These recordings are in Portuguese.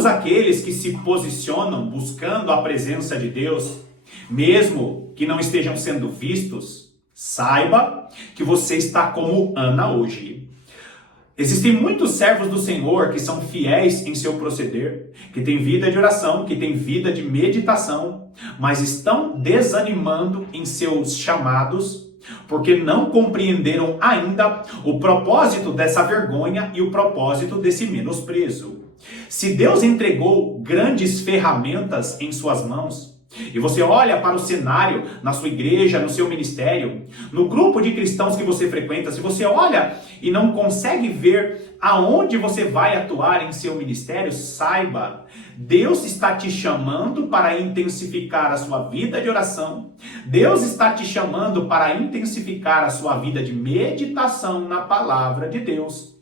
todos aqueles que se posicionam buscando a presença de Deus, mesmo que não estejam sendo vistos, saiba que você está como Ana hoje. Existem muitos servos do Senhor que são fiéis em seu proceder, que têm vida de oração, que têm vida de meditação, mas estão desanimando em seus chamados, porque não compreenderam ainda o propósito dessa vergonha e o propósito desse menosprezo. Se Deus entregou grandes ferramentas em suas mãos, e você olha para o cenário na sua igreja, no seu ministério, no grupo de cristãos que você frequenta, se você olha e não consegue ver aonde você vai atuar em seu ministério, saiba, Deus está te chamando para intensificar a sua vida de oração, Deus está te chamando para intensificar a sua vida de meditação na palavra de Deus,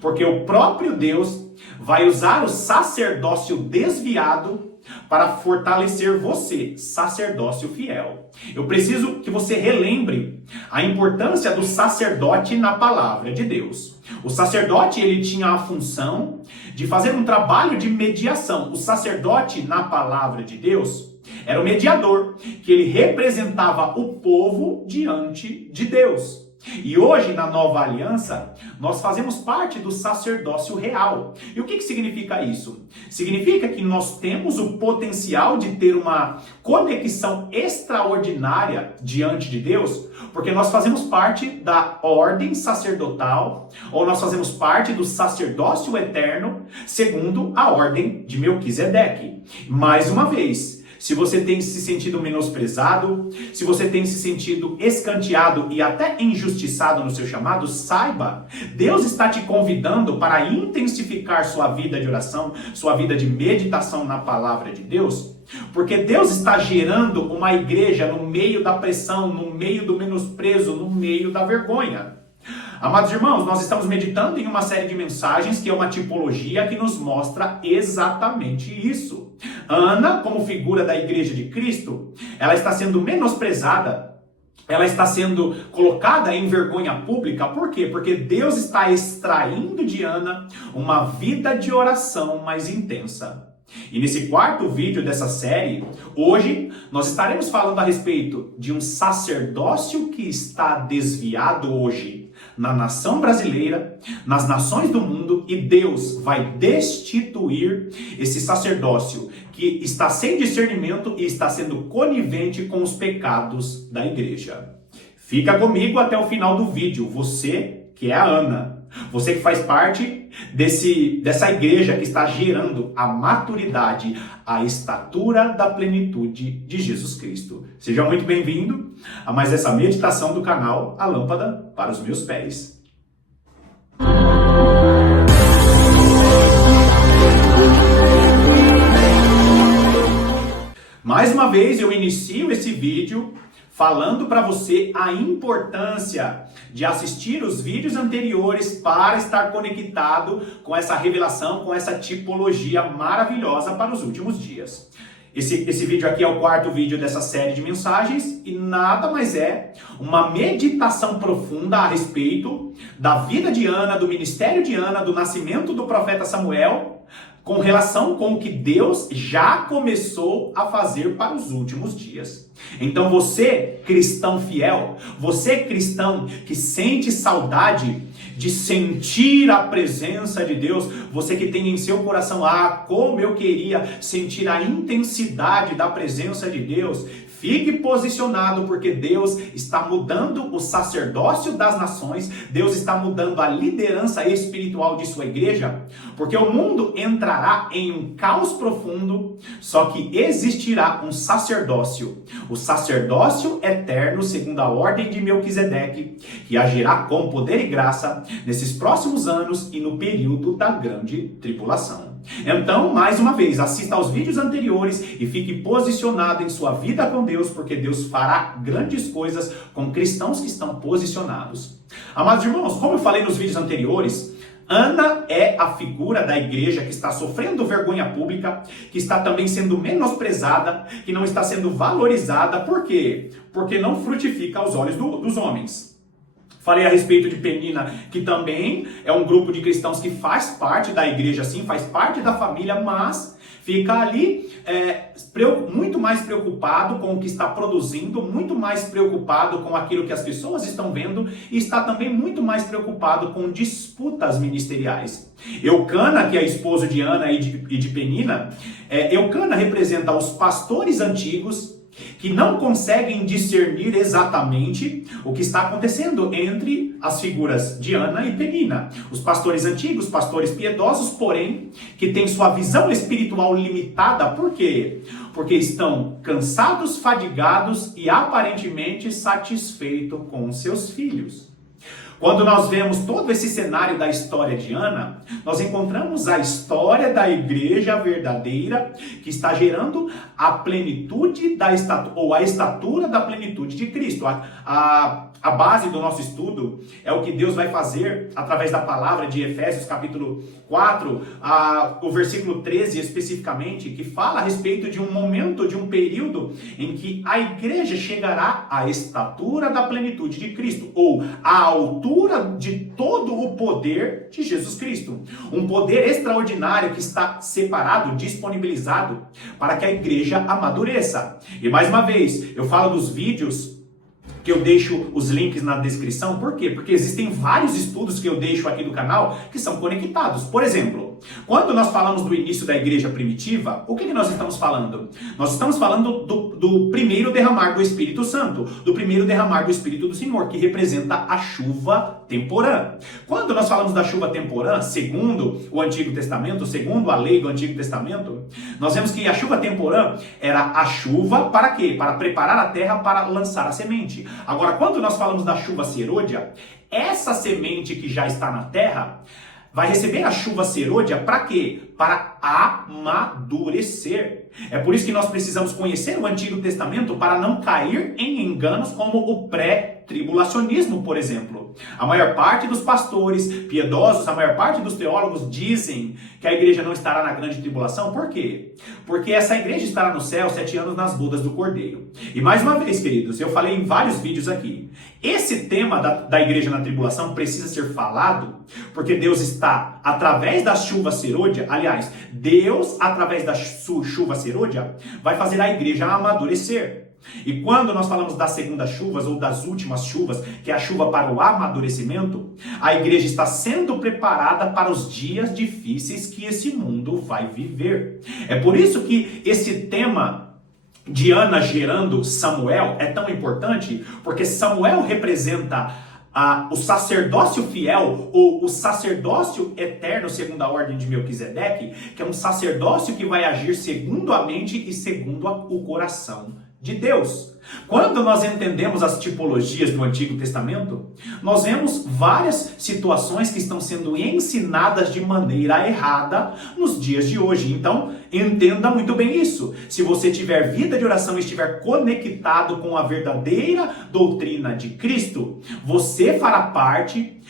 porque o próprio Deus vai usar o sacerdócio desviado para fortalecer você, sacerdócio fiel. Eu preciso que você relembre a importância do sacerdote na palavra de Deus. O sacerdote, ele tinha a função de fazer um trabalho de mediação. O sacerdote na palavra de Deus era o mediador, que ele representava o povo diante de Deus. E hoje, na nova aliança, nós fazemos parte do sacerdócio real. E o que significa isso? Significa que nós temos o potencial de ter uma conexão extraordinária diante de Deus, porque nós fazemos parte da ordem sacerdotal, ou nós fazemos parte do sacerdócio eterno, segundo a ordem de Melquisedeque. Mais uma vez, se você tem se sentido menosprezado, se você tem se sentido escanteado e até injustiçado no seu chamado, saiba, Deus está te convidando para intensificar sua vida de oração, sua vida de meditação na palavra de Deus, porque Deus está gerando uma igreja no meio da pressão, no meio do menosprezo, no meio da vergonha. Amados irmãos, nós estamos meditando em uma série de mensagens que é uma tipologia que nos mostra exatamente isso. Ana, como figura da igreja de Cristo, ela está sendo menosprezada, ela está sendo colocada em vergonha pública. Por quê? Porque Deus está extraindo de Ana uma vida de oração mais intensa. E nesse quarto vídeo dessa série, hoje nós estaremos falando a respeito de um sacerdócio que está desviado hoje na nação brasileira, nas nações do mundo, e Deus vai destituir esse sacerdócio que está sem discernimento e está sendo conivente com os pecados da igreja. Fica comigo até o final do vídeo, você que é a Ana. Você que faz parte dessa igreja que está gerando a maturidade, a estatura da plenitude de Jesus Cristo. Seja muito bem-vindo a mais essa meditação do canal A Lâmpada para os Meus Pés. Mais uma vez eu inicio esse vídeo falando para você a importância de assistir os vídeos anteriores para estar conectado com essa revelação, com essa tipologia maravilhosa para os últimos dias. Esse vídeo aqui é o quarto vídeo dessa série de mensagens e nada mais é uma meditação profunda a respeito da vida de Ana, do ministério de Ana, do nascimento do profeta Samuel, com relação com o que Deus já começou a fazer para os últimos dias. Então você, cristão fiel, você cristão que sente saudade de sentir a presença de Deus, você que tem em seu coração, como eu queria sentir a intensidade da presença de Deus, fique posicionado, porque Deus está mudando o sacerdócio das nações, Deus está mudando a liderança espiritual de sua igreja, porque o mundo entrará em um caos profundo, só que existirá um sacerdócio, o sacerdócio eterno, segundo a ordem de Melquisedeque, que agirá com poder e graça nesses próximos anos e no período da grande tribulação. Então, mais uma vez, assista aos vídeos anteriores e fique posicionado em sua vida com Deus, porque Deus fará grandes coisas com cristãos que estão posicionados. Amados irmãos, como eu falei nos vídeos anteriores, Ana é a figura da igreja que está sofrendo vergonha pública, que está também sendo menosprezada, que não está sendo valorizada. Por quê? Porque não frutifica aos olhos dos homens. Falei a respeito de Penina, que também é um grupo de cristãos que faz parte da igreja, sim, faz parte da família, mas fica ali muito mais preocupado com o que está produzindo, muito mais preocupado com aquilo que as pessoas estão vendo e está também muito mais preocupado com disputas ministeriais. Eucana, que é esposo de Ana e de Penina, Eucana representa os pastores antigos que não conseguem discernir exatamente o que está acontecendo entre as figuras de Ana e Penina. Os pastores antigos, pastores piedosos, porém, que têm sua visão espiritual limitada. Por quê? Porque estão cansados, fadigados e aparentemente satisfeitos com seus filhos. Quando nós vemos todo esse cenário da história de Ana, nós encontramos a história da igreja verdadeira que está gerando a plenitude da a estatura da plenitude de Cristo. A base do nosso estudo é o que Deus vai fazer através da palavra de Efésios capítulo 4, o versículo 13 especificamente, que fala a respeito de um momento, de um período em que a igreja chegará à estatura da plenitude de Cristo, ou à altura de todo o poder de Jesus Cristo. Um poder extraordinário que está separado, disponibilizado para que a igreja amadureça. E mais uma vez, eu falo dos vídeos que eu deixo os links na descrição. Por quê? Porque existem vários estudos que eu deixo aqui do canal que são conectados. Por exemplo, quando nós falamos do início da igreja primitiva, o que nós estamos falando? Nós estamos falando do primeiro derramar do Espírito Santo, do primeiro derramar do Espírito do Senhor, que representa a chuva temporã. Quando nós falamos da chuva temporã, segundo o Antigo Testamento, segundo a lei do Antigo Testamento, nós vemos que a chuva temporã era a chuva para quê? Para preparar a terra para lançar a semente. Agora, quando nós falamos da chuva serôdia, essa semente que já está na terra vai receber a chuva serôdia para quê? Para amadurecer. É por isso que nós precisamos conhecer o Antigo Testamento para não cair em enganos como o pré-tribulacionismo, por exemplo. A maior parte dos pastores piedosos, a maior parte dos teólogos dizem que a igreja não estará na grande tribulação. Por quê? Porque essa igreja estará no céu 7 anos nas bodas do Cordeiro. E mais uma vez, queridos, eu falei em vários vídeos aqui. Esse tema da igreja na tribulação precisa ser falado porque Deus está, através da chuva serôdia, aliás, Deus, através da chuva serôdia, vai fazer a igreja amadurecer. E quando nós falamos das segundas chuvas ou das últimas chuvas, que é a chuva para o amadurecimento, a igreja está sendo preparada para os dias difíceis que esse mundo vai viver. É por isso que esse tema de Ana gerando Samuel é tão importante, porque Samuel representa o sacerdócio fiel, ou o sacerdócio eterno segundo a ordem de Melquisedeque, que é um sacerdócio que vai agir segundo a mente e segundo o coração de Deus. Quando nós entendemos as tipologias do Antigo Testamento, nós vemos várias situações que estão sendo ensinadas de maneira errada nos dias de hoje. Então, entenda muito bem isso. Se você tiver vida de oração e estiver conectado com a verdadeira doutrina de Cristo, você fará parte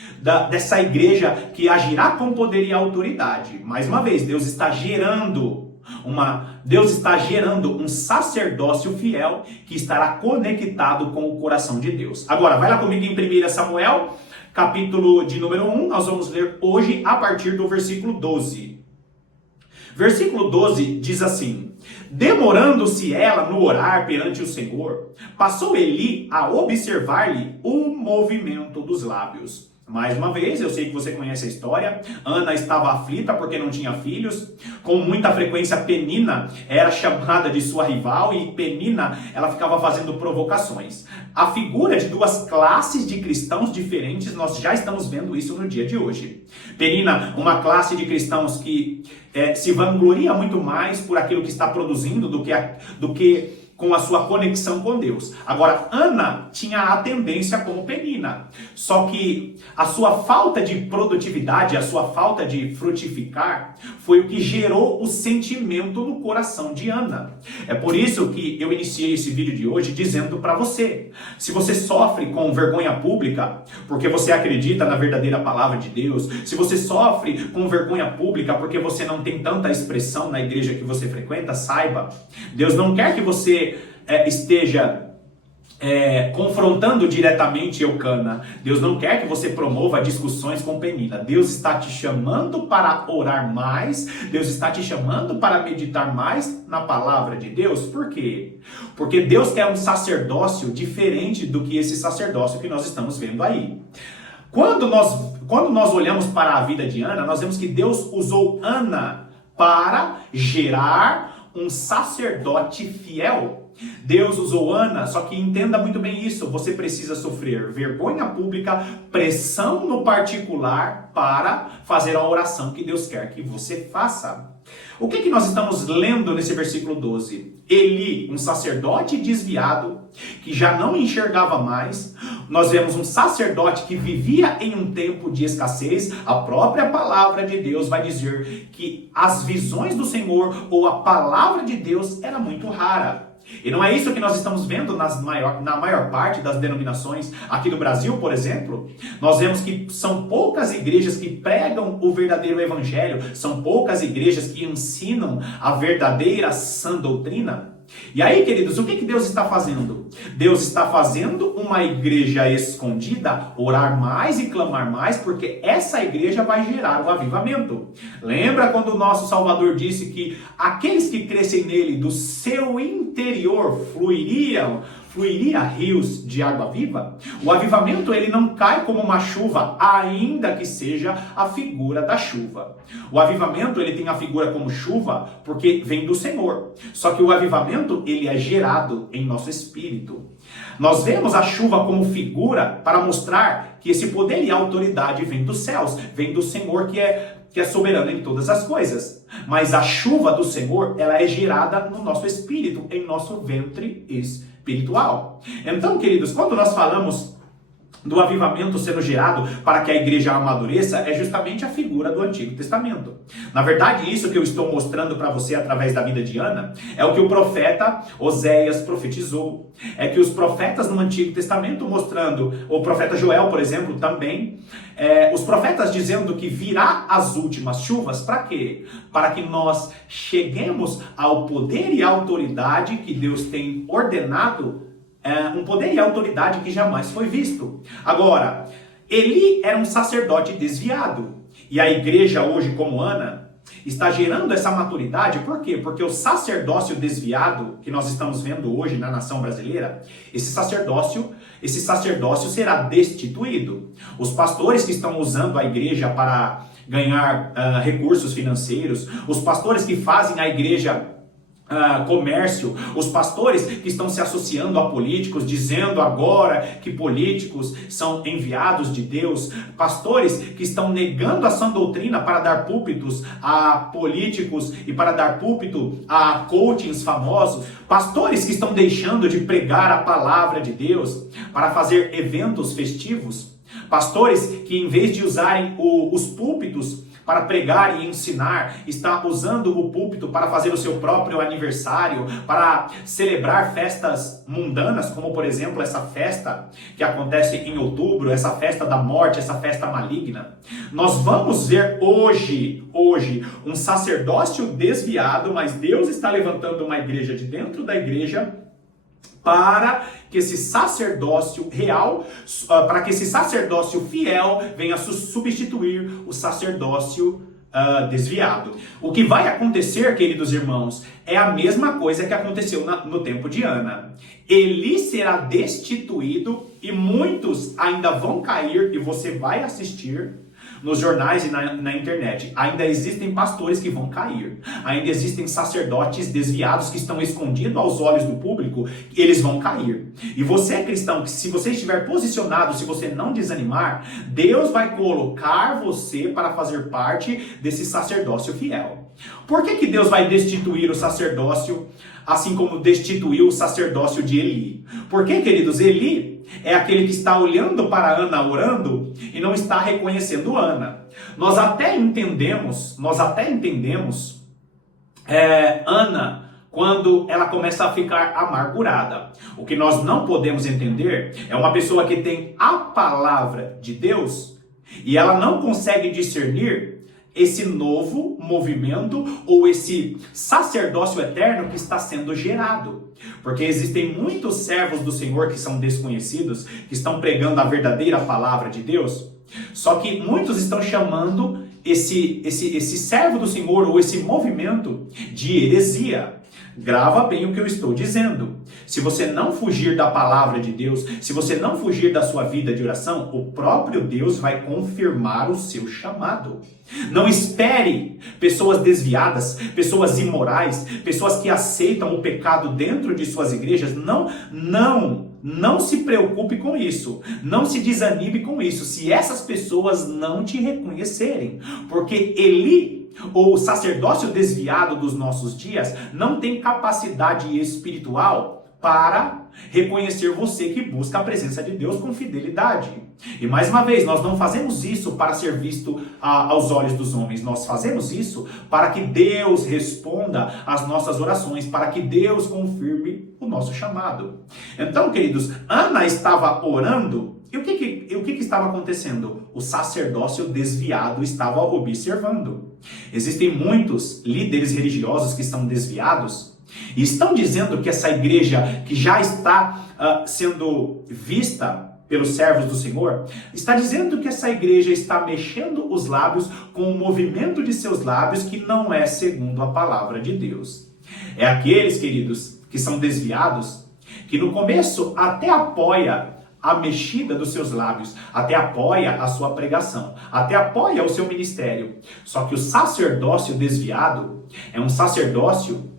dessa igreja que agirá com poder e autoridade. Mais uma vez, Deus está gerando um sacerdócio fiel que estará conectado com o coração de Deus. Agora, vai lá comigo em 1 Samuel, capítulo de número 1, nós vamos ler hoje a partir do versículo 12. Versículo 12 diz assim: demorando-se ela no orar perante o Senhor, passou Eli a observar-lhe o movimento dos lábios. Mais uma vez, eu sei que você conhece a história. Ana estava aflita porque não tinha filhos. Com muita frequência, Penina era chamada de sua rival e Penina, ela ficava fazendo provocações. A figura de duas classes de cristãos diferentes, nós já estamos vendo isso no dia de hoje. Penina, uma classe de cristãos que se vangloria muito mais por aquilo que está produzindo do que com a sua conexão com Deus. Agora, Ana tinha a tendência como Penina. Só que a sua falta de produtividade, a sua falta de frutificar, foi o que gerou o sentimento no coração de Ana. É por isso que eu iniciei esse vídeo de hoje dizendo para você, se você sofre com vergonha pública, porque você acredita na verdadeira palavra de Deus, se você sofre com vergonha pública porque você não tem tanta expressão na igreja que você frequenta, saiba, Deus não quer que você esteja confrontando diretamente Eucana. Deus não quer que você promova discussões com Penina. Deus está te chamando para orar mais. Deus está te chamando para meditar mais na palavra de Deus. Por quê? Porque Deus quer um sacerdócio diferente do que esse sacerdócio que nós estamos vendo aí. Quando nós olhamos para a vida de Ana, nós vemos que Deus usou Ana para gerar um sacerdote fiel. Deus usou Ana, só que entenda muito bem isso, você precisa sofrer vergonha pública, pressão no particular para fazer a oração que Deus quer que você faça. O que nós estamos lendo nesse versículo 12? Eli, um sacerdote desviado, que já não enxergava mais. Nós vemos um sacerdote que vivia em um tempo de escassez. A própria palavra de Deus vai dizer que as visões do Senhor ou a palavra de Deus era muito rara. E não é isso que nós estamos vendo na maior parte das denominações aqui do Brasil, por exemplo. Nós vemos que são poucas igrejas que pregam o verdadeiro evangelho, são poucas igrejas que ensinam a verdadeira sã doutrina. E aí, queridos, o que Deus está fazendo? Deus está fazendo uma igreja escondida orar mais e clamar mais, porque essa igreja vai gerar o avivamento. Lembra quando o nosso Salvador disse que aqueles que crescem nele, do seu interior, fluiria rios de água viva? O avivamento, ele não cai como uma chuva, ainda que seja a figura da chuva. O avivamento, ele tem a figura como chuva porque vem do Senhor. Só que o avivamento, ele é gerado em nosso espírito. Nós vemos a chuva como figura para mostrar que esse poder e autoridade vem dos céus, vem do Senhor que é soberano em todas as coisas. Mas a chuva do Senhor, ela é gerada no nosso espírito, em nosso ventre espiritual. Então, queridos, quando nós falamos do avivamento sendo gerado para que a igreja amadureça, é justamente a figura do Antigo Testamento. Na verdade, isso que eu estou mostrando para você através da vida de Ana, é o que o profeta Oséias profetizou. É que os profetas no Antigo Testamento mostrando, o profeta Joel, por exemplo, também, os profetas dizendo que virá as últimas chuvas, para quê? Para que nós cheguemos ao poder e à autoridade que Deus tem ordenado, um poder e autoridade que jamais foi visto. Agora, Eli era um sacerdote desviado. E a igreja hoje, como Ana, está gerando essa maturidade. Por quê? Porque o sacerdócio desviado que nós estamos vendo hoje na nação brasileira, esse sacerdócio será destituído. Os pastores que estão usando a igreja para ganhar recursos financeiros, os pastores que fazem a igreja comércio, os pastores que estão se associando a políticos, dizendo agora que políticos são enviados de Deus, pastores que estão negando a sã doutrina para dar púlpitos a políticos e para dar púlpito a coachings famosos, pastores que estão deixando de pregar a palavra de Deus para fazer eventos festivos, pastores que em vez de usarem os púlpitos para pregar e ensinar, está usando o púlpito para fazer o seu próprio aniversário, para celebrar festas mundanas, como por exemplo essa festa que acontece em outubro, essa festa da morte, essa festa maligna. Nós vamos ver hoje um sacerdócio desviado, mas Deus está levantando uma igreja de dentro da igreja para que esse sacerdócio real, para que esse sacerdócio fiel venha substituir o sacerdócio desviado. O que vai acontecer, queridos irmãos, é a mesma coisa que aconteceu no tempo de Ana. Eli será destituído e muitos ainda vão cair, e você vai assistir nos jornais e na internet. Ainda existem pastores que vão cair. Ainda existem sacerdotes desviados que estão escondidos aos olhos do público. Eles vão cair. E você, cristão, que se você estiver posicionado, se você não desanimar, Deus vai colocar você para fazer parte desse sacerdócio fiel. Por que Deus vai destituir o sacerdócio, assim como destituiu o sacerdócio de Eli? Porque, queridos, Eli é aquele que está olhando para Ana orando e não está reconhecendo Ana. Nós até entendemos Ana quando ela começa a ficar amargurada. O que nós não podemos entender é uma pessoa que tem a palavra de Deus e ela não consegue discernir esse novo movimento ou esse sacerdócio eterno que está sendo gerado. Porque existem muitos servos do Senhor que são desconhecidos, que estão pregando a verdadeira palavra de Deus, só que muitos estão chamando esse servo do Senhor ou esse movimento de heresia. Grava bem o que eu estou dizendo. Se você não fugir da palavra de Deus, se você não fugir da sua vida de oração, o próprio Deus vai confirmar o seu chamado. Não espere pessoas desviadas, pessoas imorais, pessoas que aceitam o pecado dentro de suas igrejas. Não se preocupe com isso. Não se desanime com isso, se essas pessoas não te reconhecerem. Porque Eli, ou o sacerdócio desviado dos nossos dias, não tem capacidade espiritual para reconhecer você que busca a presença de Deus com fidelidade. E mais uma vez, nós não fazemos isso para ser visto aos olhos dos homens. Nós fazemos isso para que Deus responda às nossas orações, para que Deus confirme o nosso chamado. Então, queridos, Ana estava orando. E o que estava acontecendo? O sacerdócio desviado estava observando. Existem muitos líderes religiosos que estão desviados e estão dizendo que essa igreja que já está sendo vista pelos servos do Senhor, está dizendo que essa igreja está mexendo os lábios com o movimento de seus lábios que não é segundo a palavra de Deus. É aqueles, queridos, que são desviados, que no começo até apoia a mexida dos seus lábios, até apoia a sua pregação, até apoia o seu ministério. Só que o sacerdócio desviado é um sacerdócio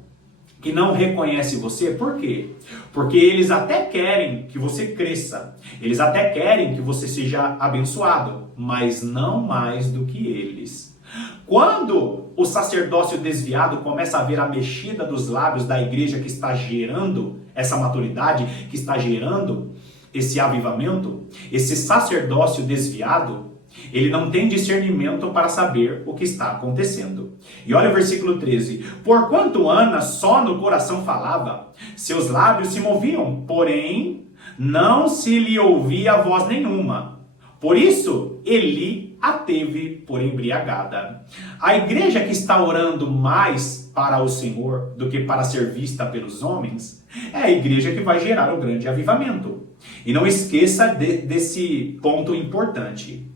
que não reconhece você. Por quê? Porque eles até querem que você cresça, eles até querem que você seja abençoado, mas não mais do que eles. Quando o sacerdócio desviado começa a ver a mexida dos lábios da igreja que está gerando essa maturidade, que está gerando esse avivamento, esse sacerdócio desviado, ele não tem discernimento para saber o que está acontecendo. E olha o versículo 13. Porquanto Ana só no coração falava, seus lábios se moviam, porém não se lhe ouvia voz nenhuma. Por isso, Eli a teve por embriagada. A igreja que está orando mais para o Senhor do que para ser vista pelos homens, é a igreja que vai gerar o grande avivamento. E não esqueça desse ponto importante.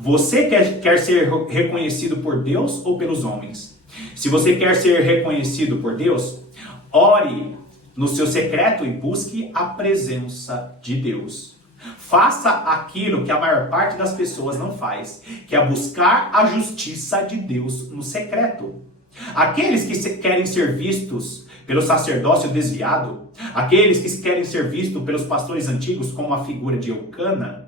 Você quer ser reconhecido por Deus ou pelos homens? Se você quer ser reconhecido por Deus, ore no seu secreto e busque a presença de Deus. Faça aquilo que a maior parte das pessoas não faz, que é buscar a justiça de Deus no secreto. Aqueles que querem ser vistos pelo sacerdócio desviado, aqueles que querem ser vistos pelos pastores antigos como a figura de Eucana,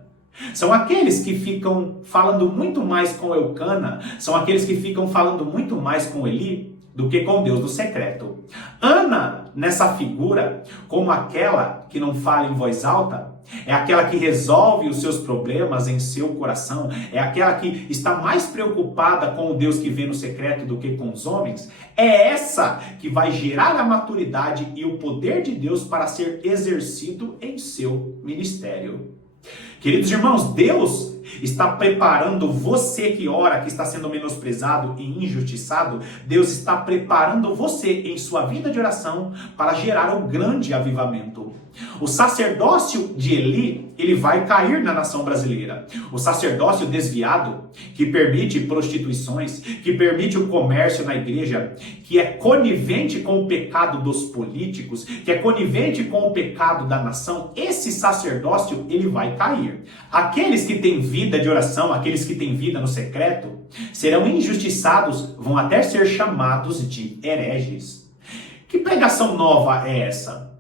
são aqueles que ficam falando muito mais com Eucana, são aqueles que ficam falando muito mais com Eli do que com Deus no secreto. Ana, nessa figura, como aquela que não fala em voz alta, é aquela que resolve os seus problemas em seu coração, é aquela que está mais preocupada com o Deus que vê no secreto do que com os homens, é essa que vai gerar a maturidade e o poder de Deus para ser exercido em seu ministério. Queridos irmãos, Deus está preparando você que ora, que está sendo menosprezado e injustiçado. Deus está preparando você em sua vida de oração para gerar um grande avivamento. O sacerdócio de Eli, ele vai cair na nação brasileira. O sacerdócio desviado, que permite prostituições, que permite o comércio na igreja, que é conivente com o pecado dos políticos, que é conivente com o pecado da nação, esse sacerdócio, ele vai cair. Aqueles que têm vida de oração, aqueles que têm vida no secreto, serão injustiçados, vão até ser chamados de hereges. Que pregação nova é essa?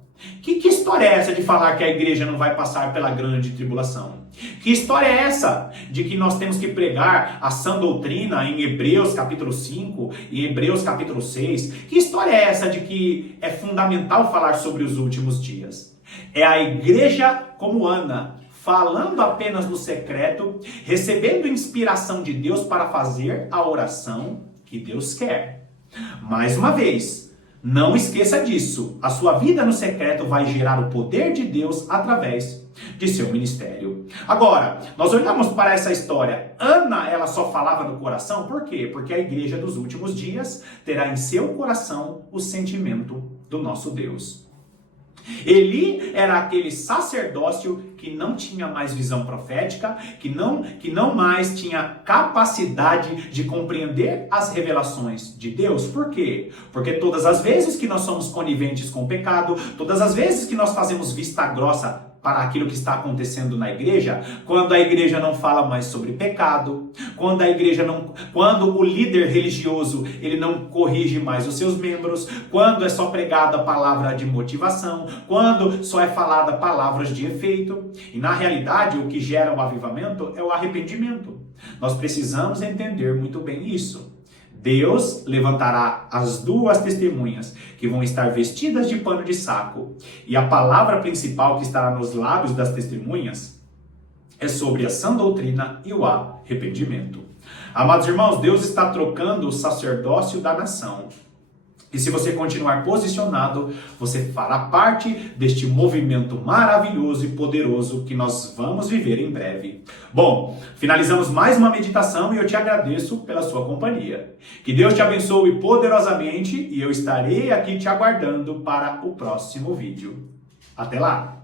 Que história é essa de falar que a igreja não vai passar pela grande tribulação? Que história é essa de que nós temos que pregar a sã doutrina em Hebreus capítulo 5 e Hebreus capítulo 6? Que história é essa de que é fundamental falar sobre os últimos dias? É a igreja como Ana, falando apenas no secreto, recebendo inspiração de Deus para fazer a oração que Deus quer. Mais uma vez, Não esqueça disso. A sua vida no secreto vai gerar o poder de Deus através de seu ministério. Agora, nós olhamos para essa história. Ana, ela só falava no coração, por quê? Porque a igreja dos últimos dias terá em seu coração o sentimento do nosso Deus. Eli era aquele sacerdócio que não tinha mais visão profética, que não mais tinha capacidade de compreender as revelações de Deus. Por quê? Porque todas as vezes que nós somos coniventes com o pecado, todas as vezes que nós fazemos vista grossa para aquilo que está acontecendo na igreja, quando a igreja não fala mais sobre pecado, quando o líder religioso ele não corrige mais os seus membros, quando é só pregada a palavra de motivação, quando só é falada palavras de efeito, e na realidade o que gera o avivamento é o arrependimento. Nós precisamos entender muito bem isso. Deus levantará as duas testemunhas que vão estar vestidas de pano de saco. E a palavra principal que estará nos lábios das testemunhas é sobre a sã doutrina e o arrependimento. Amados irmãos, Deus está trocando o sacerdócio da nação. E se você continuar posicionado, você fará parte deste movimento maravilhoso e poderoso que nós vamos viver em breve. Bom, finalizamos mais uma meditação e eu te agradeço pela sua companhia. Que Deus te abençoe poderosamente e eu estarei aqui te aguardando para o próximo vídeo. Até lá!